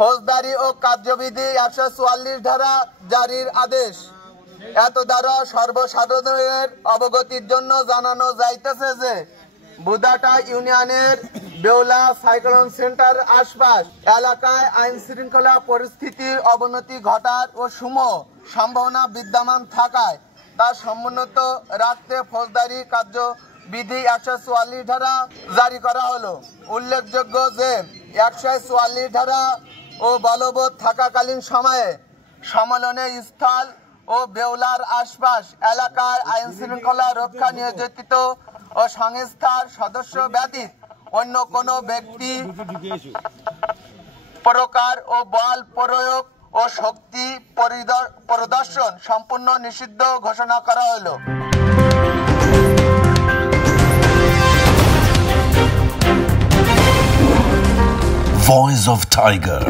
ফৌজদারি ও কার্যবিধি 144 ধারা জারির আদেশ। এত দ্বারা সর্বসাধারণের অবগতির জন্য জানানো যাইতেছে যে বুদাটা ইউনিয়নের বেউলা সাইক্লোন সেন্টার আশপাশ এলাকায় আইন শৃঙ্খলা পরিস্থিতির অবনতি ঘটার ও সম্ভাবনা বিদ্যমান থাকায় তা সমুন্নত রাখতে ফৌজদারি কার্যবিধি 144 ধারা জারি করা হলো। উল্লেখযোগ্য যে 144 ধারা ও বলবৎ থাকাকালীন সময়ে সম্মেলনের স্থল ও বেউলার আশপাশ এলাকার আইন শৃঙ্খলা রক্ষা নিয়োজিত ও সংস্থার সদস্য ব্যতীত অন্য কোনো ব্যক্তি প্রকার ও বল প্রয়োগ ও শক্তি প্রদর্শন সম্পূর্ণ নিষিদ্ধ ঘোষণা করা হলো। Voice of Tiger.